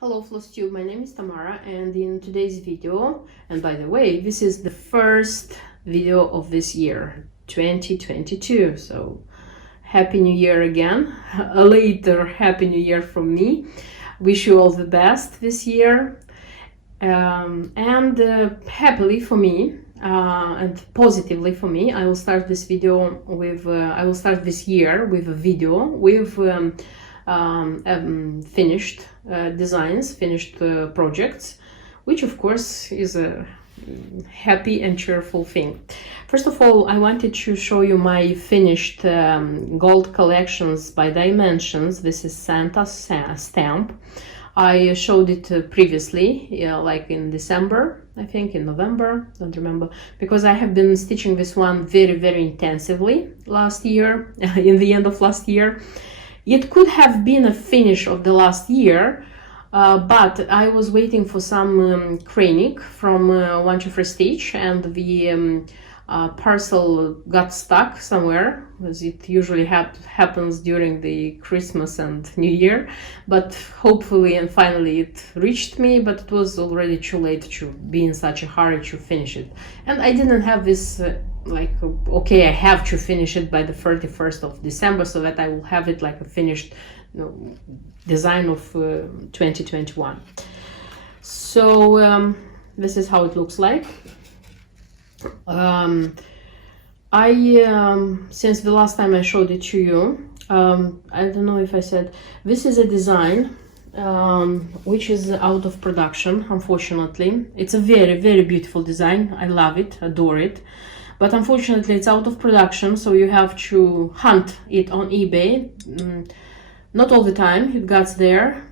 Hello FlossTube, my name is Tamara, and in today's video, and by the way, this is the first video of this year, 2022, so Happy New Year again, a later Happy New Year from me. Wish you all the best this year, and happily for me, and positively for me, I will start this video with, I will start this year with a video with finished designs, finished projects, which of course is a happy and cheerful thing. First of all, I wanted to show you my finished gold collections by dimensions. This is Santa's stamp. I showed it previously, like in December, I think, in November, don't remember, because I have been stitching this one very intensively last year, in the end of last year. It could have been a finish of the last year, but I was waiting for some cranik from One Two Free Stitch, and the parcel got stuck somewhere, as it usually happens during the Christmas and New Year. But hopefully and finally it reached me, but it was already too late to be in such a hurry to finish it. And I didn't have this like, okay, I have to finish it by the 31st of December so that I will have it like a finished design of 2021. So this is how it looks like. Since the last time I showed it to you, I don't know if I said, this is a design which is out of production, unfortunately. It's a very beautiful design. I love it, adore it. But unfortunately it's out of production, so you have to hunt it on eBay. Not all the time it gets there,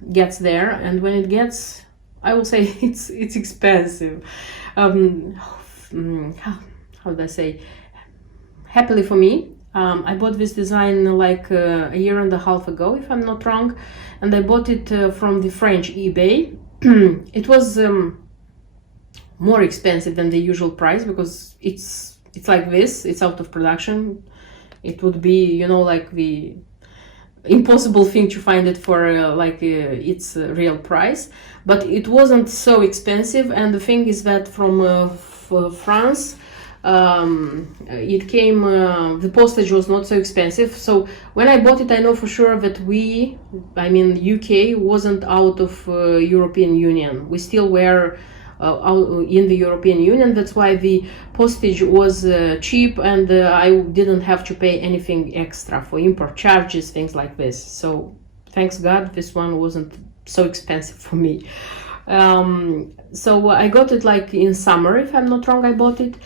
and when it gets, I will say it's expensive. How do I say? Happily for me, I bought this design like a year and a half ago, if I'm not wrong, and I bought it from the French eBay. It was more expensive than the usual price because it's like this, it's out of production. It would be, you know, like the impossible thing to find it for its real price, but it wasn't so expensive. And the thing is that from France, it came, the postage was not so expensive. So when I bought it, I know for sure that UK wasn't out of European Union. We still were in the European Union. That's why the postage was cheap, and I didn't have to pay anything extra for import charges, things like this. So thanks God this one wasn't so expensive for me. So I got it like in summer, if I'm not wrong. I bought it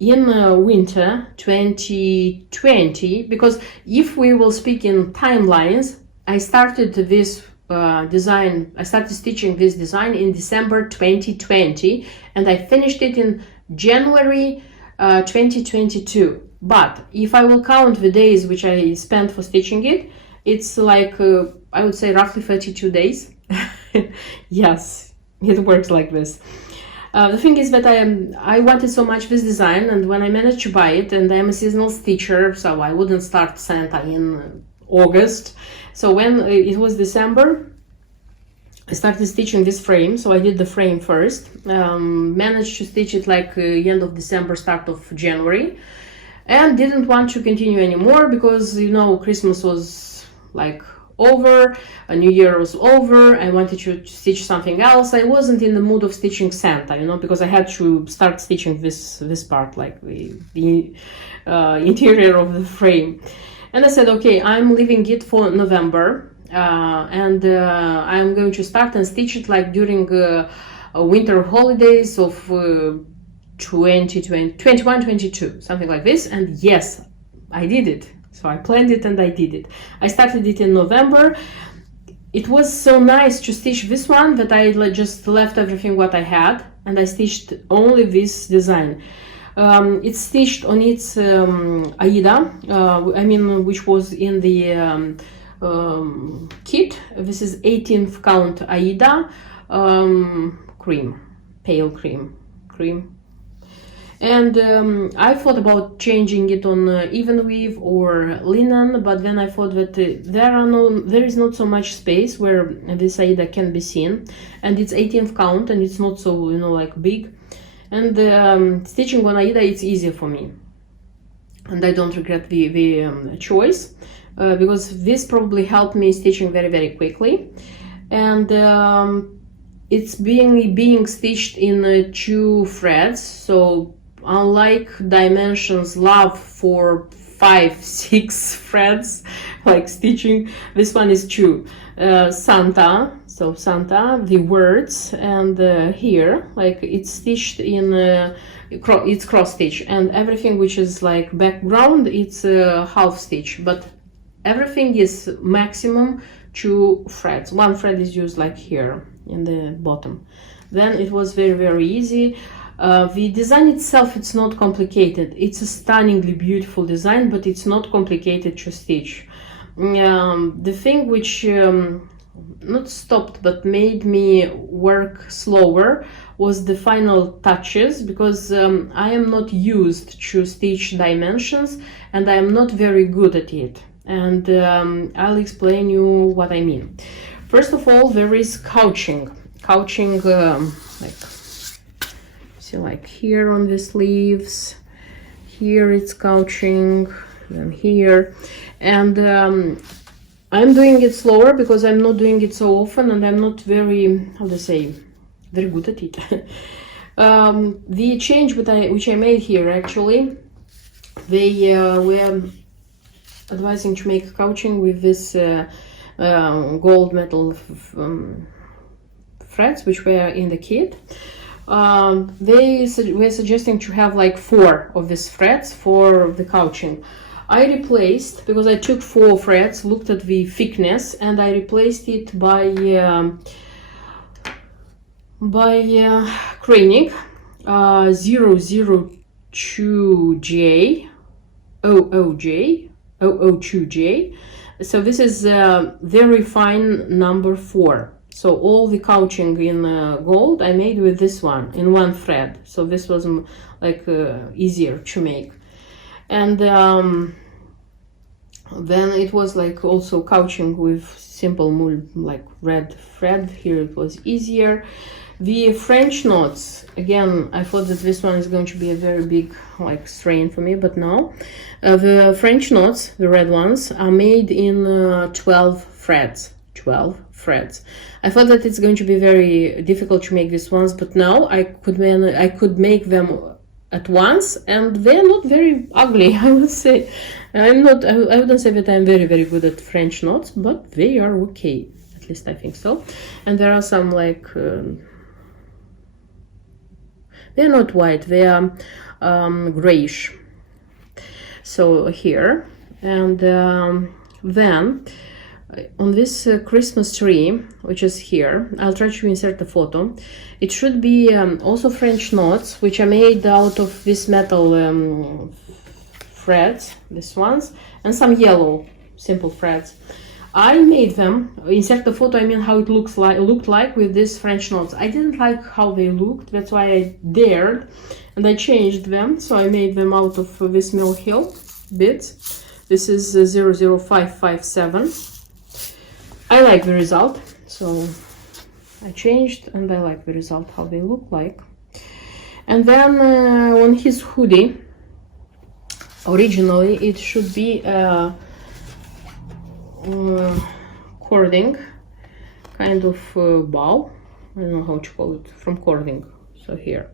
in winter 2020, because if we will speak in timelines, I started this design, I started stitching this design in December 2020, and I finished it in January 2022. But if I will count the days which I spent for stitching it, it's like I would say roughly 32 days. Yes, it works like this. The thing is that I wanted so much this design, and when I managed to buy it, and I'm a seasonal stitcher, so I wouldn't start Santa in August. So when it was December, I started stitching this frame. So I did the frame first, managed to stitch it like end of December, start of January, and didn't want to continue anymore because, you know, Christmas was like over, a New Year was over. I wanted to stitch something else. I wasn't in the mood of stitching Santa, you know, because I had to start stitching this part, like the interior of the frame. And I said, okay, I'm leaving it for November, and I'm going to start and stitch it like during winter holidays of 2020, 21, 22, something like this. And yes, I did it. So I planned it and I did it. I started it in November. It was so nice to stitch this one that I just left everything what I had, and I stitched only this design. It's stitched on its Aida, which was in the kit. This is 18th count Aida, cream, pale cream. And I thought about changing it on even weave or linen, but then I thought that there is not so much space where this Aida can be seen, and it's 18th count and it's not so, you know, like big, and stitching on Aida, it's easier for me, and I don't regret the choice, because this probably helped me stitching very quickly. And it's being stitched in 2 threads, so unlike Dimensions love for 5-6 threads like stitching, this one is 2. Santa, so Santa, the words, and here like it's stitched in it's cross stitch, and everything which is like background, it's half stitch, but everything is maximum 2 threads. 1 thread is used like here in the bottom. Then it was very easy. The design itself, it's not complicated. It's a stunningly beautiful design, but it's not complicated to stitch. The thing which not stopped but made me work slower was the final touches, because I am not used to stitch dimensions and I am not very good at it, and I'll explain you what I mean. First of all, there is couching, like see, like here on the sleeves, here it's couching, then here, and I'm doing it slower because I'm not doing it so often, and I'm not very, how to say, very good at it. The change which I made here, actually, they were advising to make couching with this gold metal threads which were in the kit. They were suggesting to have like 4 of these threads for the couching. I replaced, because I took 4 threads, looked at the thickness, and I replaced it by Kreinik 002J 002J. So this is very fine number 4. So all the couching in gold I made with this one in 1 thread. So this was like easier to make. And then it was like also couching with simple like red thread. Here it was easier. The French knots, again, I thought that this one is going to be a very big like strain for me, but no. The French knots, the red ones, are made in 12 threads. 12 threads. I thought that it's going to be very difficult to make these ones, but now I could make them at once, and they're not very ugly, I would say. I wouldn't say that I'm very good at French knots, but they are okay. At least I think so. And there are some like they're not white, they are grayish. So here, and then on this Christmas tree, which is here, I'll try to insert a photo. It should be also French knots, which are made out of this metal threads, these ones, and some yellow simple threads. I made them, insert the photo, I mean how it looked like with these French knots. I didn't like how they looked, that's why I dared, and I changed them. So I made them out of this Mill Hill bits. This is 00557. I like the result, so I changed, and I like the result, how they look like. And then on his hoodie, originally it should be cording, kind of bow, I don't know how to call it, from cording. So here,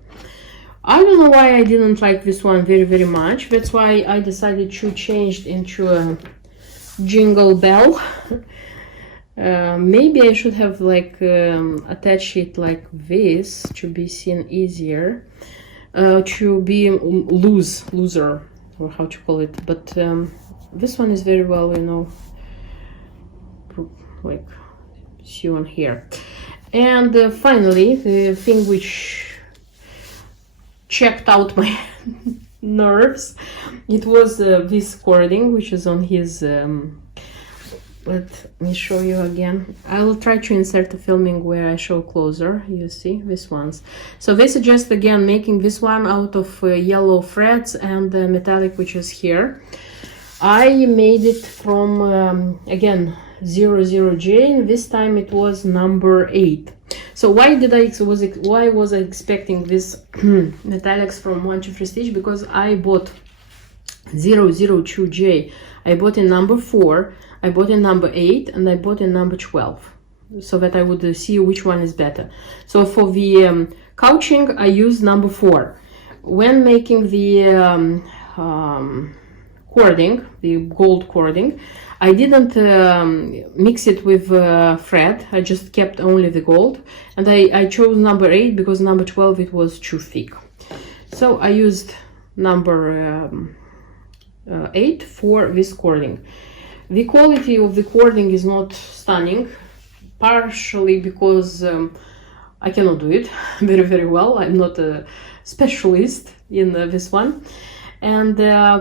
I don't know why I didn't like this one very much. That's why I decided to change it into a jingle bell. Maybe I should have like attached it like this to be seen easier, to be looser, or how to call it. But this one is very well, you know, like sewn here. And finally, the thing which checked out my nerves, it was this cording which is on his Let me show you again. I will try to insert the filming where I show closer. You see these ones. So this is just again making this one out of yellow threads and metallic, which is here. I made it from again 00J. This time it was number 8. So why was I expecting this metallics from 1 to 3 stitch? Because I bought 002J. I bought in number 4. I bought in number 8 and I bought in number 12, so that I would see which one is better. So for the couching, I used number 4. When making the cording, the gold cording, I didn't mix it with thread. I just kept only the gold, and I chose number 8 because number 12 it was too thick. So I used number 8 for this cording. The quality of the cording is not stunning, partially because I cannot do it very well. I'm not a specialist in this one, and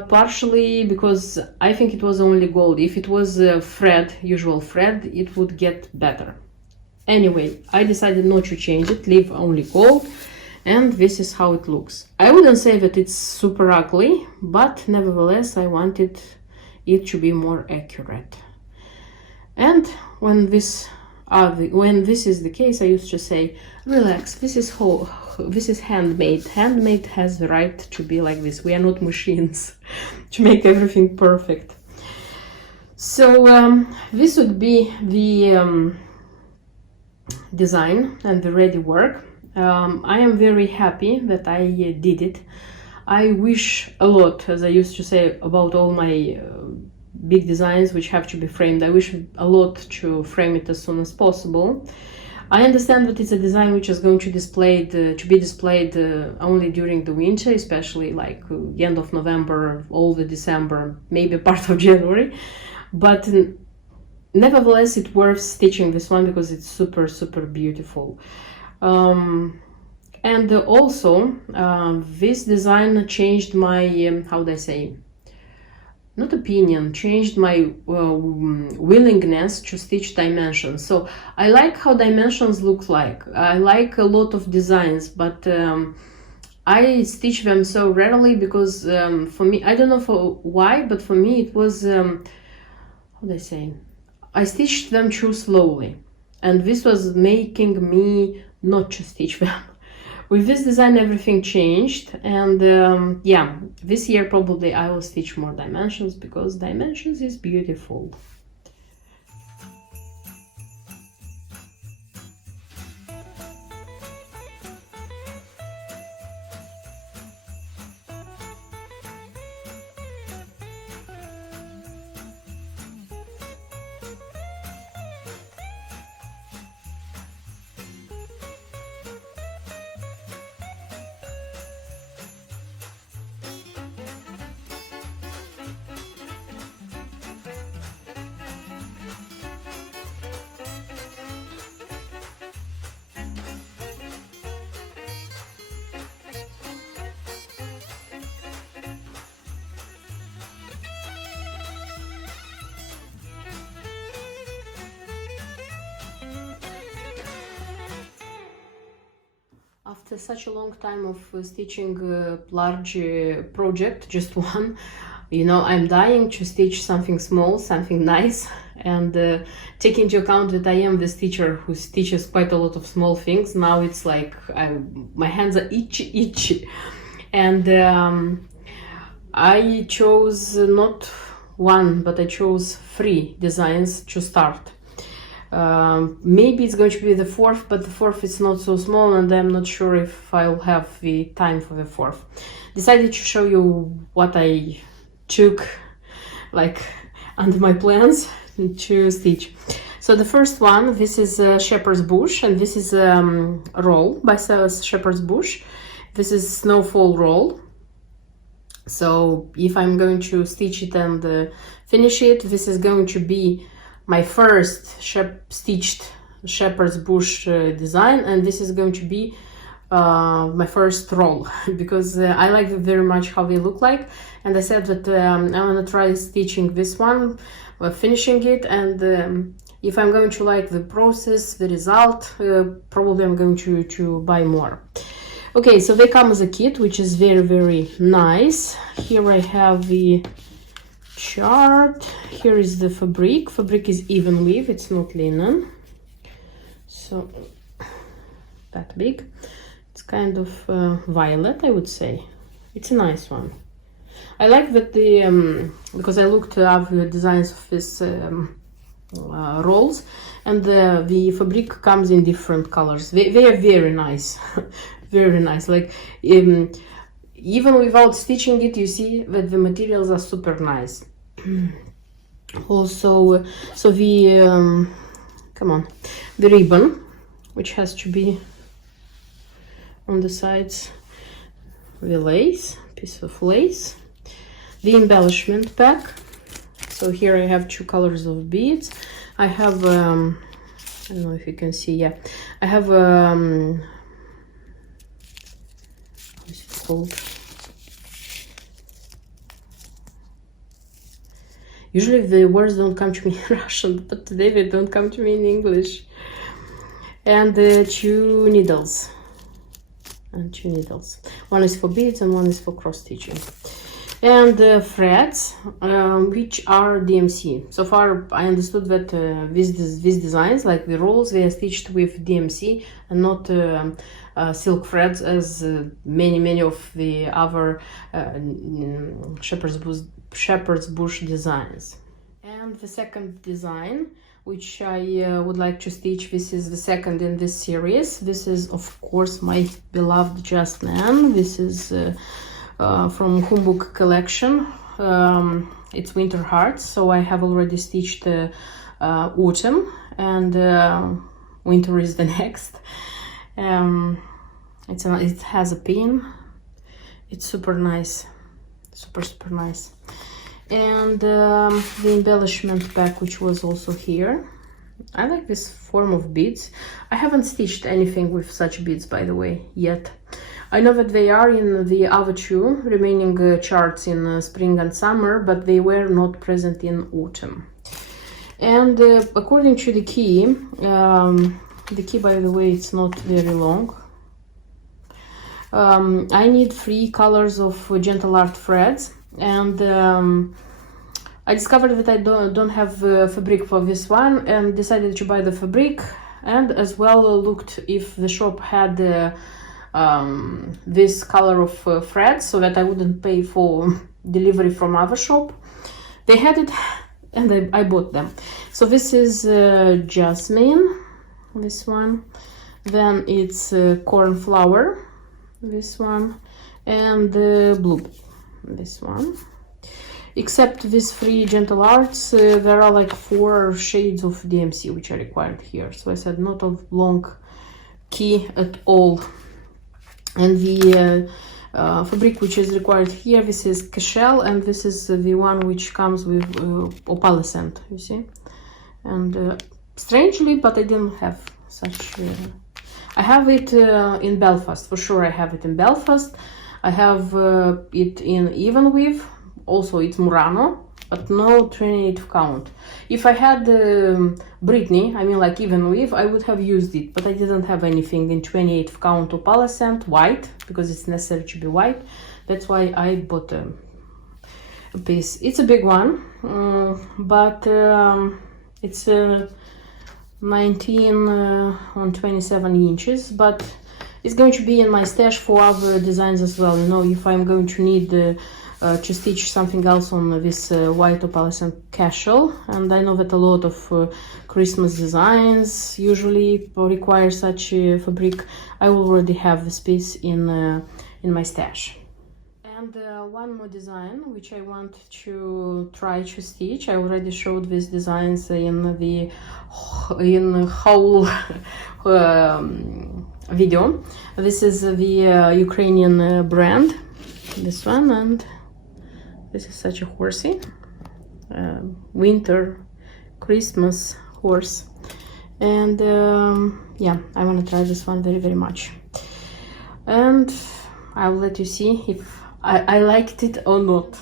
partially because I think it was only gold. If it was thread, usual thread, it would get better. Anyway, I decided not to change it, leave only gold, and this is how it looks. I wouldn't say that it's super ugly, but nevertheless I wanted it to be more accurate. And when this is the case, I used to say, relax, this is handmade. Handmade has the right to be like this. We are not machines to make everything perfect. So this would be the design and the ready work. I am very happy that I did it. I wish a lot, as I used to say about all my big designs which have to be framed. I wish a lot to frame it as soon as possible. I understand that it's a design which is going to be displayed only during the winter, especially like the end of November, all the December, maybe part of January. But nevertheless, it's worth stitching this one because it's super beautiful. And also, this design changed my, how do I say, not opinion, changed my willingness to stitch dimensions. So I like how dimensions look like. I like a lot of designs, but I stitch them so rarely because for me, I don't know why, but for me it was, how do I say, I stitched them too slowly. And this was making me not to stitch them. With this design, everything changed, and yeah, this year probably I will stitch more dimensions because dimensions is beautiful. After such a long time of stitching a large project, just one, you know, I'm dying to stitch something small, something nice, and take into account that I am the stitcher who stitches quite a lot of small things. Now it's like my hands are itchy, and I chose not one, but I chose 3 designs to start. Maybe it's going to be the 4th, but the 4th is not so small and I'm not sure if I'll have the time for the 4th. Decided to show you what I took like under my plans to stitch. So the first one, this is Shepherd's Bush, and this is roll by Shepherd's Bush. This is Snowfall roll. So if I'm going to stitch it and finish it, this is going to be my first stitched Shepherd's Bush design, and this is going to be my first roll because I like very much how they look like, and I said that I want to try stitching this one finishing it, and if I'm going to like the process, the result, probably I'm going to buy more. Okay, so they come as a kit, which is very, very nice. Here I have the chart. Here is the fabric. Fabric is even weave, it's not linen. So that big. It's kind of violet, I would say. It's a nice one. I like that the because I looked up the designs of this rolls, and the fabric comes in different colors. They are very nice. Very nice. Like even without stitching it, you see that the materials are super nice. Also, so the the ribbon, which has to be on the sides, the lace, piece of lace, the embellishment pack. So here I have 2 colors of beads. I have I don't know if you can see. Yeah, I have what is it called? Usually the words don't come to me in Russian, but today they don't come to me in English. And 2 needles. And 2 needles. One is for beads and one is for cross stitching. And threads, which are DMC. So far I understood that these designs, like the rolls, they are stitched with DMC and not silk threads, as many of the other shepherd's bush designs. And the second design, which I would like to stitch, this is the second in this series. This is of course my beloved Just Man. This is from Humbug collection. It's Winter Hearts, so I have already stitched autumn, and winter is the next. It has a pin. It's super nice, super nice. And the embellishment pack, which was also here. I like this form of beads. I haven't stitched anything with such beads, by the way, yet. I know that they are in the other 2 remaining charts in spring and summer, but they were not present in autumn. And according to the key, by the way, it's not very long. I need 3 colors of gentle art threads, and I discovered that I don't have fabric for this one, and decided to buy the fabric, and as well looked if the shop had this color of threads, so that I wouldn't pay for delivery from other shop. They had it, and I bought them. So this is jasmine, this one, then it's cornflower, this one, and blue, this one. Except these 3 gentle arts, there are like 4 shades of DMC which are required here. So I said not a long key at all. And the fabric which is required here, this is cashel, and this is the one which comes with opalescent, you see. And strangely, but I didn't have such. I have it in Belfast, for sure. I have it in Belfast. I have it in even weave. Also, it's Murano, but no 28th count. If I had Brittany, I mean like even weave, I would have used it, but I didn't have anything in 28th count opalescent white, because it's necessary to be white. That's why I bought a piece. It's a big one, but it's 19 on 27 inches, but it's going to be in my stash for other designs as well. You know, if I'm going to need to stitch something else on this white opalescent casual, and I know that a lot of Christmas designs usually require such fabric. I already have this piece in my stash. And one more design which I want to try to stitch. I already showed these designs in the whole video. This is the Ukrainian brand, this one, and this is such a horsey, winter Christmas horse. And yeah, I want to try this one very much, and I'll let you see if I liked it or not.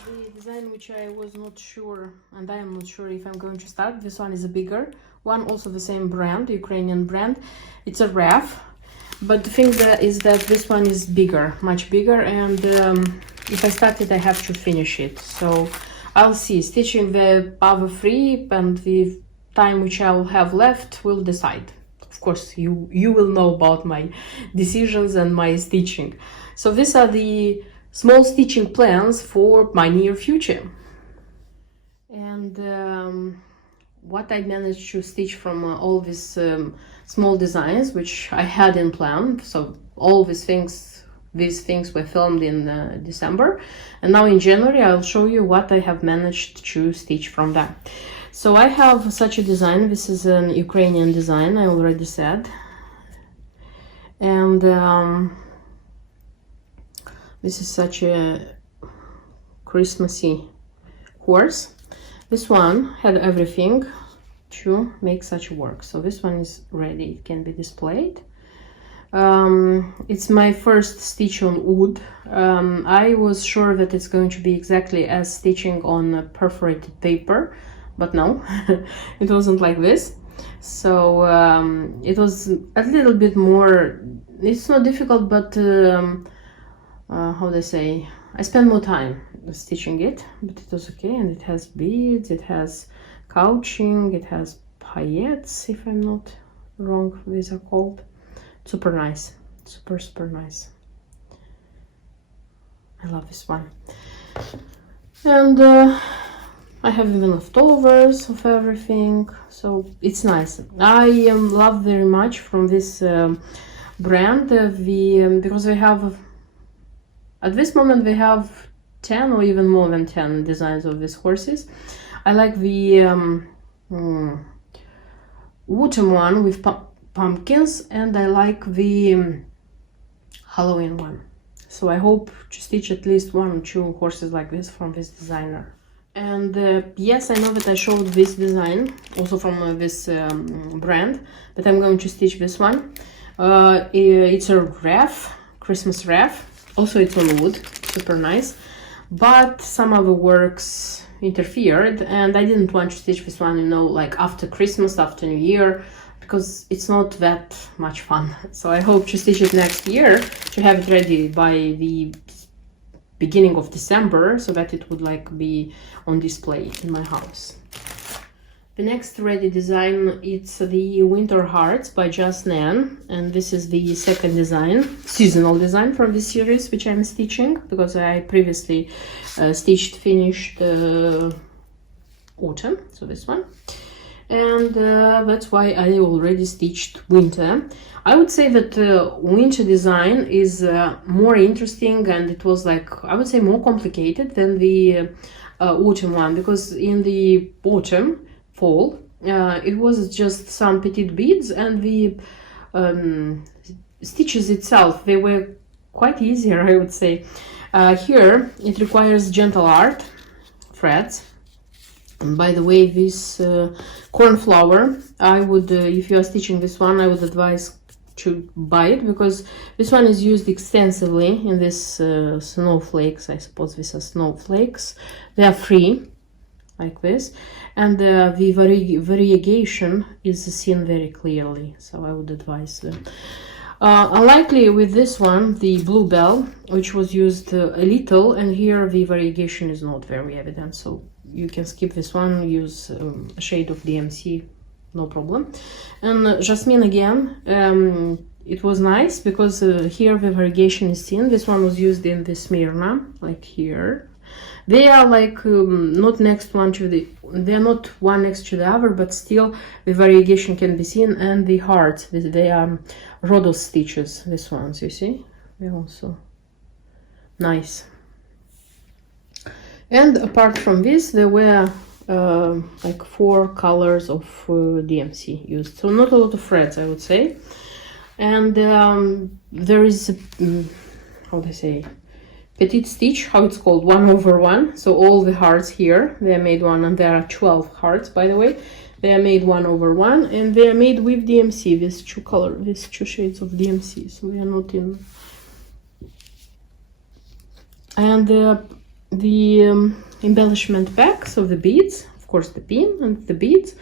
The design which I was not sure, and I am not sure if I'm going to start. This one is a bigger one, also the same brand, Ukrainian brand. It's a wrap, but the thing is that this one is bigger, much bigger, and if I start it I have to finish it. So I'll see. Stitching the other three and the time which I'll have left will decide. Of course, you will know about my decisions and my stitching. So these are the small stitching plans for my near future. And what I managed to stitch from all these small designs which I had in plan. So all these things were filmed in December, and now in January I'll show you what I have managed to stitch from that. So I have such a design. This is an Ukrainian design, I already said, and this is such a Christmassy horse. This one had everything to make such work. So this one is ready, it can be displayed. It's my first stitch on wood. I was sure that it's going to be exactly as stitching on perforated paper, but no, it wasn't like this. So it was a little bit more, it's not difficult, but how they say, I spent more time stitching it, but it was okay. And it has beads, it has couching, it has paillettes, if I'm not wrong, these are called. Super nice, super nice. I love this one. And I have even leftovers of everything, so it's nice. I love very much from this brand because they have, at this moment they have 10 or even more than 10 designs of these horses. I like the autumn one with pumpkins, and I like the Halloween one. So I hope to stitch at least 1 or 2 horses like this from this designer. And yes, I know that I showed this design also from this brand, but I'm going to stitch this one. It's a wreath, Christmas wreath. Also it's on wood, super nice, but some other works interfered, and I didn't want to stitch this one, you know, like after Christmas, after New Year, because it's not that much fun. So I hope to stitch it next year, to have it ready by the beginning of December, so that it would like be on display in my house. The next ready design, it's the Winter Hearts by Just Nan, and this is the second design, seasonal design from this series, which I'm stitching, because I previously finished autumn, so this one. And that's why I already stitched winter. I would say that winter design is more interesting, and it was like, I would say, more complicated than the autumn one, because in the fall, it was just some petite beads, and the stitches itself, they were quite easier, I would say. Here it requires gentle art, threads. And by the way, this cornflower, I would, if you are stitching this one, I would advise to buy it, because this one is used extensively in this snowflakes. I suppose these are snowflakes. They are free, like this, and the variegation is seen very clearly, so I would advise them. Unlikely with this one, the bluebell, which was used a little, and here the variegation is not very evident, so you can skip this one, use a shade of DMC, no problem. And jasmine again, it was nice because here the variegation is seen. This one was used in the Smyrna, like here. They are like not next one to the, they're not one next to the other, but still the variegation can be seen. And the hearts, they are Rhodos stitches, these ones, you see, they're also nice. And apart from this, there were like 4 colors of DMC used, so not a lot of threads, I would say. And there is how they say, petite stitch, how it's called, 1/1. So all the hearts here, they are made one, and there are 12 hearts, by the way. They are made 1/1, and they are made with DMC, these 2 shades of DMC, so they are not in. And the embellishment pack, so the beads, of course the pin and the beads.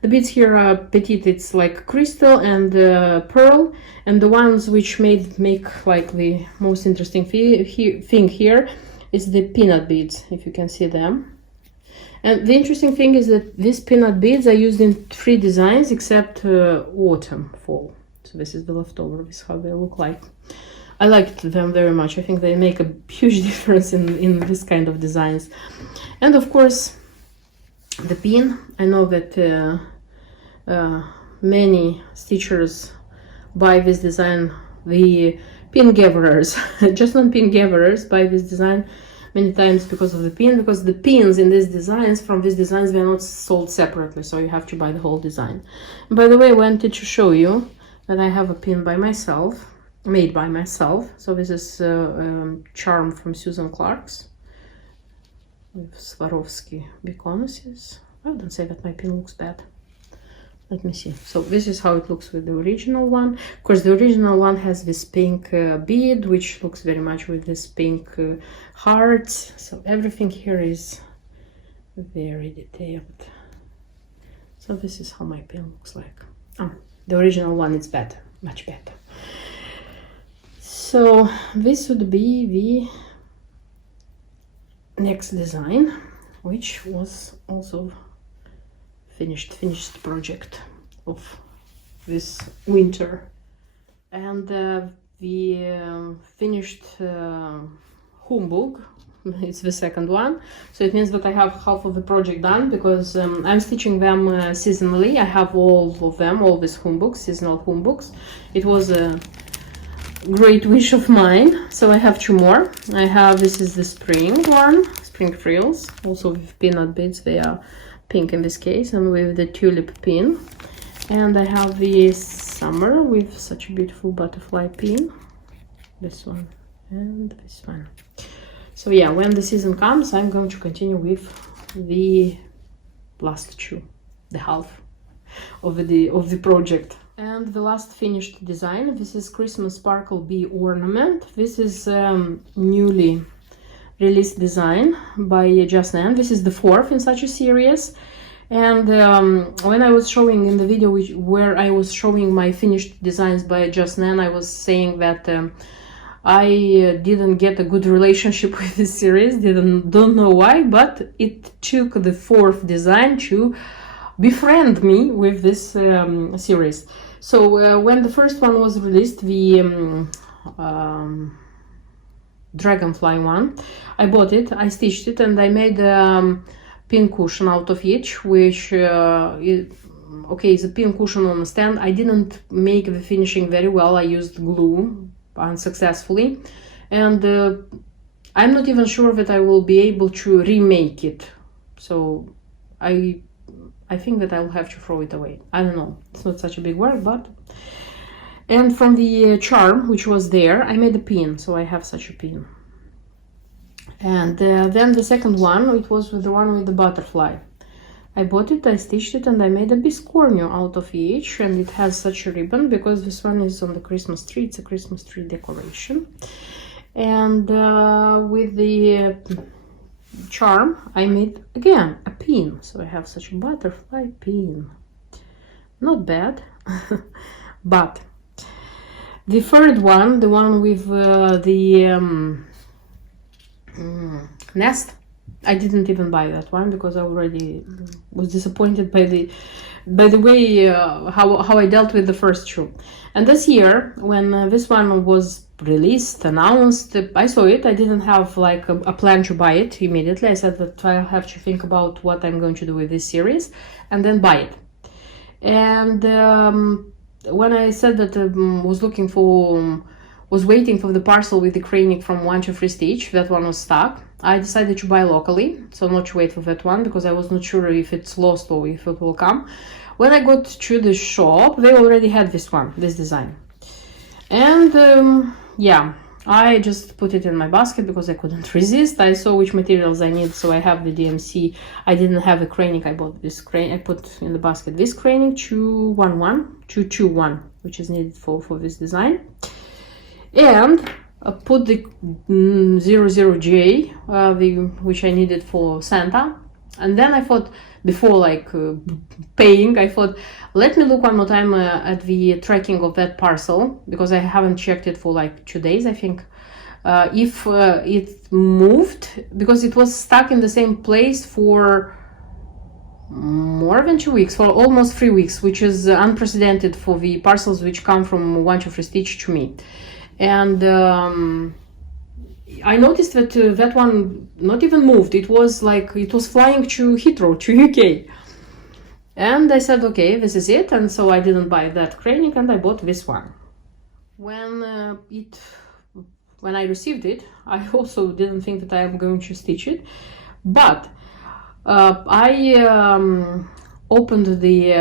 The beads here are petite, it's like crystal and pearl, and the ones which make like the most interesting thing here is the peanut beads, if you can see them. And the interesting thing is that these peanut beads are used in 3 designs except autumn, fall. So this is the leftover, this is how they look like. I liked them very much. I think they make a huge difference in this kind of designs. And of course, the pin. I know that many stitchers buy this design, the pin gatherers, just non pin gatherers buy this design many times because of the pin, because the pins in these designs, from these designs, they are not sold separately, so you have to buy the whole design. And by the way, I wanted to show you that I have a pin by myself, made by myself. So this is charm from Susan Clark's with Swarovski beconuses. I wouldn't say that my pin looks bad. Let me see. So this is how it looks with the original one. Of course, the original one has this pink bead, which looks very much with this pink hearts. So everything here is very detailed. So this is how my pin looks like. Oh, the original one is better, much better. So this would be the next design, which was also finished project of this winter. And the finished humbug, it's the second one. So it means that I have half of the project done, because I'm stitching them seasonally. I have all of them, all these humbugs, seasonal humbugs. It was a great wish of mine, so I have 2 more. I have, this is the spring one, spring frills, also with peanut beads. They are pink in this case, and with the tulip pin. And I have the summer with such a beautiful butterfly pin, this one and this one. So yeah, when the season comes, I'm going to continue with the last 2, the half of the project. And the last finished design, this is Christmas Sparkle Bee Ornament. This is newly released design by Just Nan. This is the 4th in such a series. And when I was showing in the video where I was showing my finished designs by Just Nan, I was saying that I didn't get a good relationship with this series. Don't know why, but it took the 4th design to befriend me with this series. So when the first one was released, the dragonfly one, I bought it, I stitched it, and I made a pin cushion out of each, which okay, is a pin cushion on a stand. I didn't make the finishing very well. I used glue unsuccessfully, and I'm not even sure that I will be able to remake it. So I think that I'll have to throw it away. I don't know, it's not such a big work, but... And from the charm, which was there, I made a pin, so I have such a pin. And then the second one, it was the one with the butterfly. I bought it, I stitched it, and I made a biscornu out of each, and it has such a ribbon, because this one is on the Christmas tree. It's a Christmas tree decoration. And with the charm, I made again a pin, so I have such a butterfly pin. Not bad. But the third one, the one with the nest, I didn't even buy that one, because I already was disappointed by the way how I dealt with the first 2. And this year, when this one was released, announced, I saw it. I didn't have like a plan to buy it immediately. I said that I'll have to think about what I'm going to do with this series and then buy it. And when I said that was waiting for the parcel with the cranic from 1 to 3 Stitch, that one was stuck. I decided to buy locally, so not to wait for that one, because I was not sure if it's lost or if it will come. When I got to the shop, they already had this one, this design. And yeah, I just put it in my basket because I couldn't resist. I saw which materials I need, so I have the DMC. I didn't have the cranic. I bought this cranic. I put in the basket this cranic 221, which is needed for this design. And I put the 00J which I needed for Santa. And then I thought, before paying, I thought, let me look one more time at the tracking of that parcel, because I haven't checked it for like 2 days, I think. If it moved, because it was stuck in the same place for more than 2 weeks, for almost 3 weeks, which is unprecedented for the parcels which come from One Two Free Stitch to me. And I noticed that that one not even moved. It was flying to Heathrow, to UK. And I said, okay, this is it. And so I didn't buy that craning, and I bought this one. When I received it, I also didn't think that I am going to stitch it, but I opened the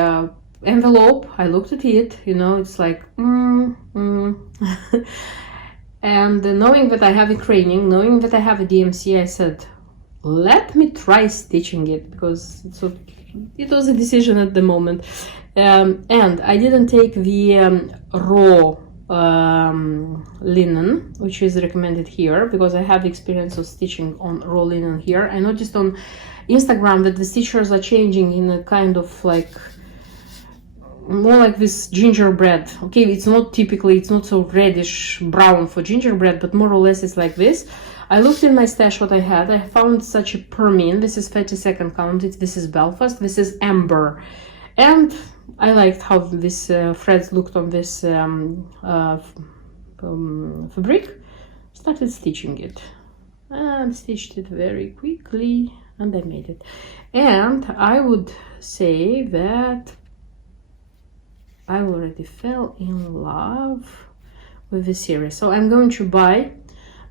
envelope, I looked at it, it's like, and knowing that I have a craning, knowing that I have a DMC, I said, let me try stitching it, because it was a decision at the moment. And I didn't take the raw linen, which is recommended here, because I have experience of stitching on raw linen here. I noticed on Instagram that the stitchers are changing in a kind of more like this gingerbread. Okay, it's not so reddish brown for gingerbread, but more or less it's like this. I looked in my stash what I had. I found such a permine. This is 32nd count. This is Belfast. This is amber, and I liked how this threads looked on this fabric. Started stitching it and stitched it very quickly, and I made it. And I would say that I already fell in love with this series. So I'm going to buy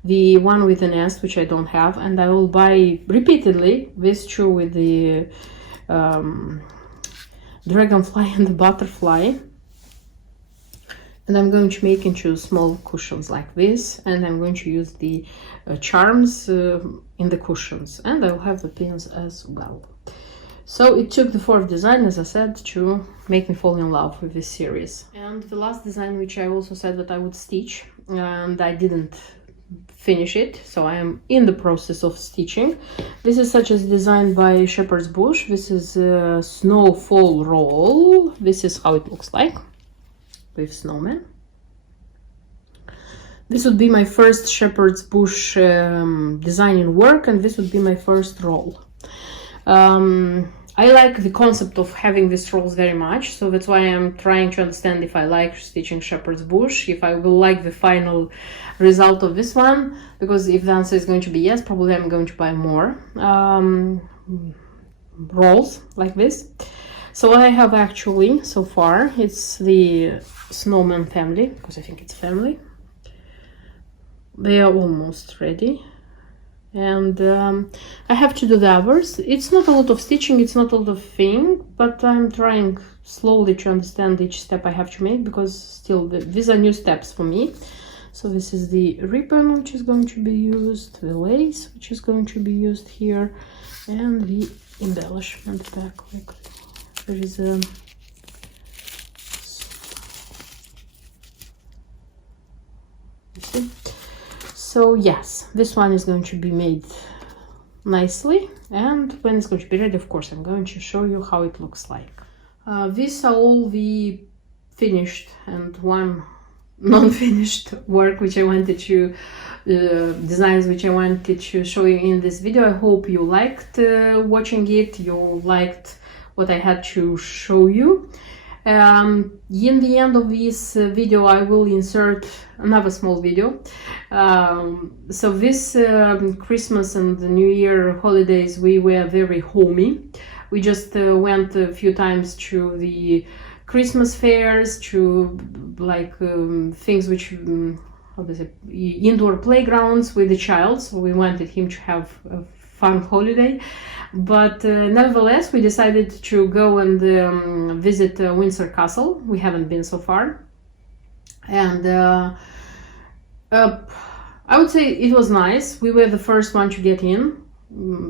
the one with the nest, which I don't have, and I will buy repeatedly this two with the dragonfly and the butterfly, and I'm going to make into small cushions like this, and I'm going to use the charms in the cushions, and I will have the pins as well. So it took the fourth design, as I said, to make me fall in love with this series. And the last design, which I also said that I would stitch, and I didn't finish it, so I am in the process of stitching. This is such as designed by Shepherd's Bush. This is a snowfall roll. This is how it looks like with snowmen. This would be my first Shepherd's Bush designing work, and this would be my first roll. I like the concept of having these rolls very much, so that's why I'm trying to understand if I like stitching Shepherd's Bush, if I will like the final result of this one, because if the answer is going to be yes, probably I'm going to buy more rolls like this. So what I have actually so far, it's the snowman family, because I think it's family. They are almost ready. And I have to do the others. It's not a lot of stitching, it's not a lot of thing, but I'm trying slowly to understand each step I have to make, because still these are new steps for me. So this is the ribbon which is going to be used, the lace which is going to be used here, and the embellishment back. There is a you see. So yes, this one is going to be made nicely, and when it's going to be ready, of course, I'm going to show you how it looks like. These are all the finished and one non-finished work which I wanted to designs which I wanted to show you in this video. I hope you liked watching it, you liked what I had to show you. In the end of this video I will insert another small video. So this Christmas and the New Year holidays we were very homey. We just went a few times to the Christmas fairs, to things which how does it, indoor playgrounds with the child, so we wanted him to have a fun holiday. But nevertheless, we decided to go and visit Windsor Castle. We haven't been so far, and I would say it was nice. We were the first one to get in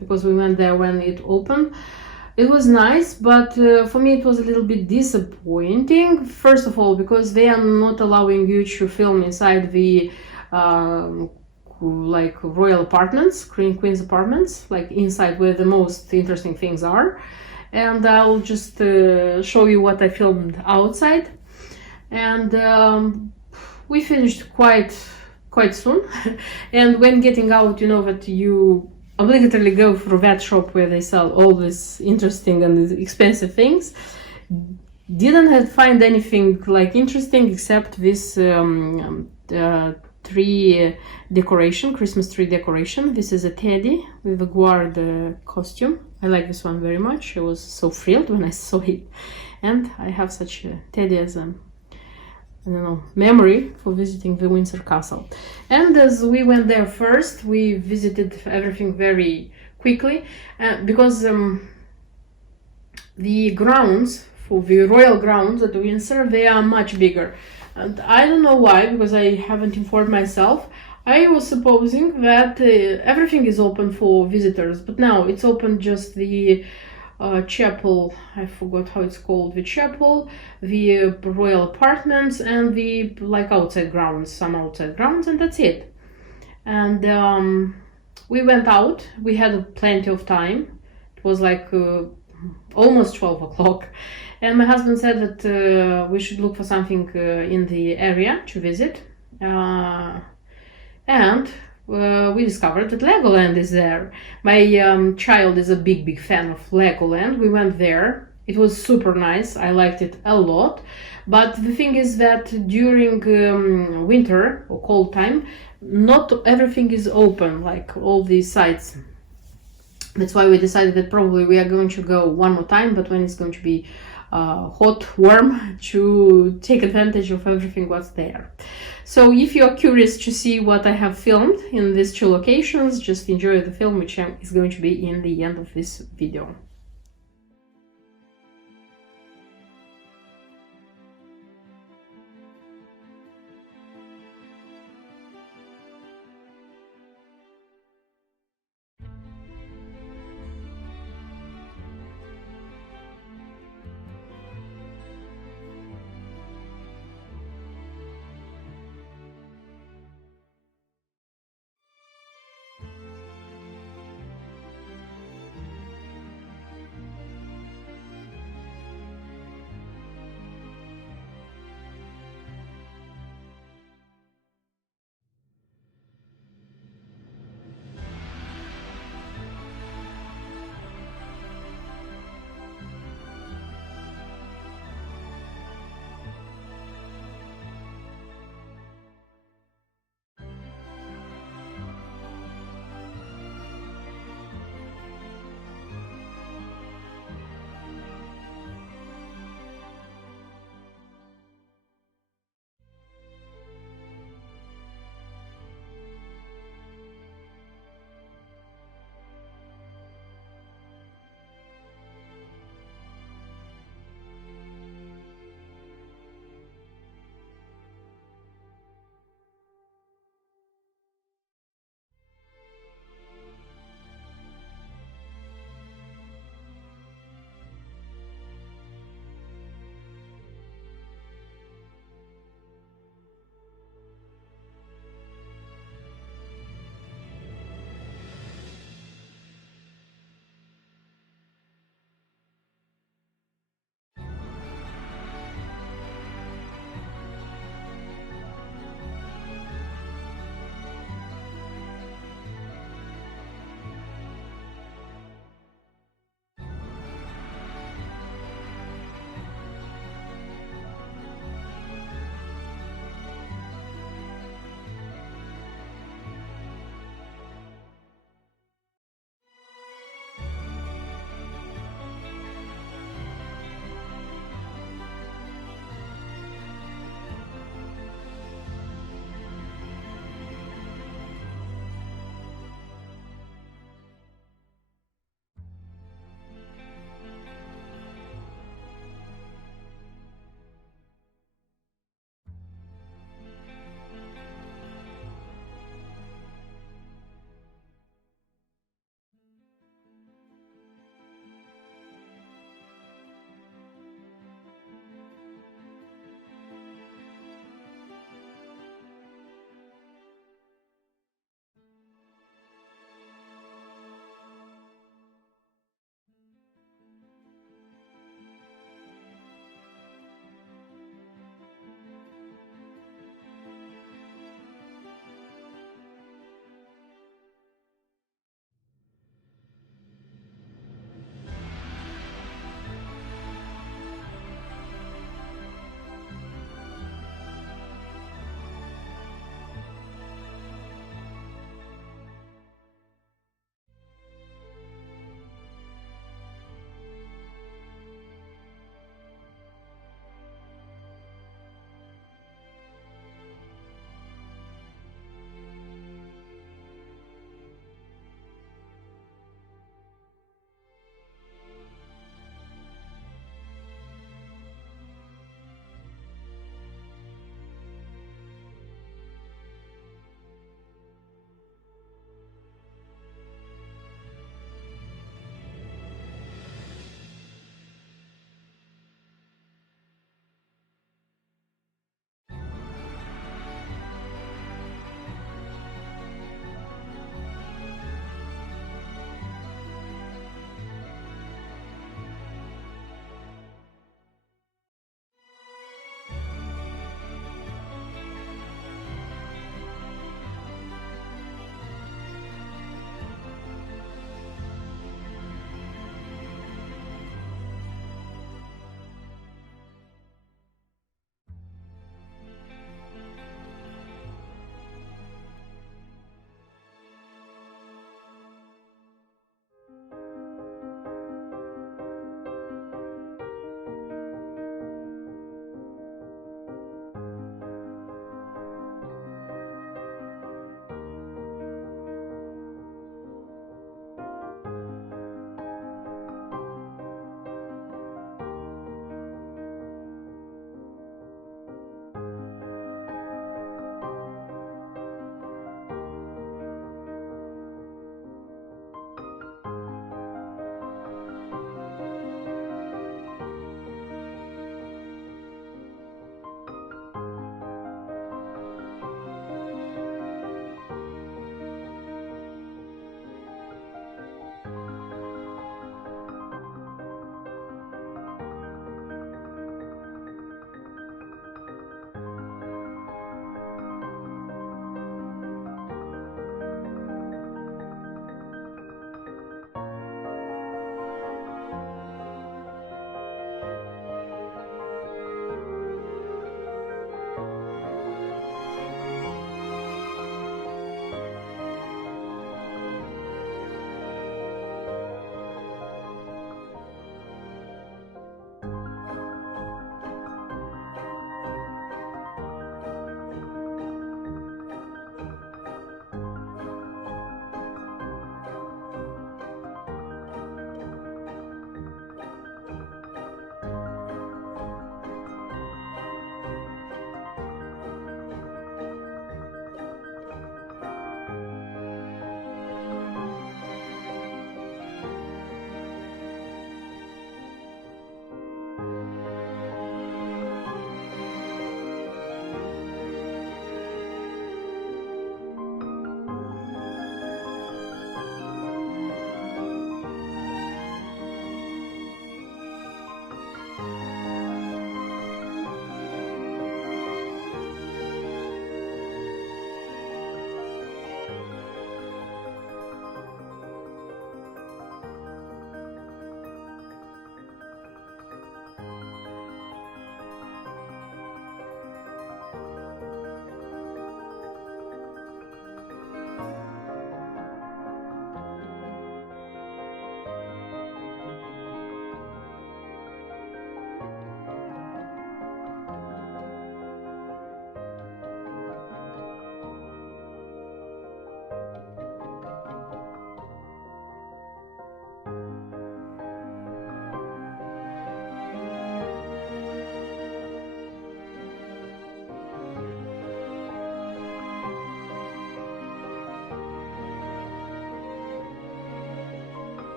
because we went there when it opened. It was nice, but for me it was a little bit disappointing. First of all, because they are not allowing you to film inside the like royal apartments, Queen's apartments, like inside where the most interesting things are. And I'll just show you what I filmed outside. And we finished quite soon. And when getting out, you know that you obligatory go through that shop where they sell all these interesting and expensive things. Didn't find anything like interesting except this tree decoration, Christmas tree decoration. This is a teddy with a guard costume. I like this one very much. I was so thrilled when I saw it, and I have such a teddy as a, I don't know, memory for visiting the Windsor Castle. And as we went there first, we visited everything very quickly because the grounds, for the royal grounds at Windsor, they are much bigger. And I don't know why, because I haven't informed myself. I was supposing that everything is open for visitors, but now it's open just the chapel, I forgot how it's called, the chapel, the royal apartments, and the like outside grounds, some outside grounds, and that's it. And we went out, we had plenty of time. It was like almost 12 o'clock, and my husband said that we should look for something in the area to visit, and we discovered that Legoland is there. My child is a big fan of Legoland. We went there. It was super nice. I liked it a lot. But the thing is that during winter or cold time, not everything is open, like all these sites. That's why we decided that probably we are going to go one more time, but when it's going to be hot, warm, to take advantage of everything what's there. So if you're curious to see what I have filmed in these two locations, just enjoy the film, which is going to be in the end of this video.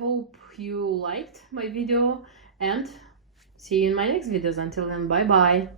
hope you liked my video, and see you in my next videos. Until then, bye bye.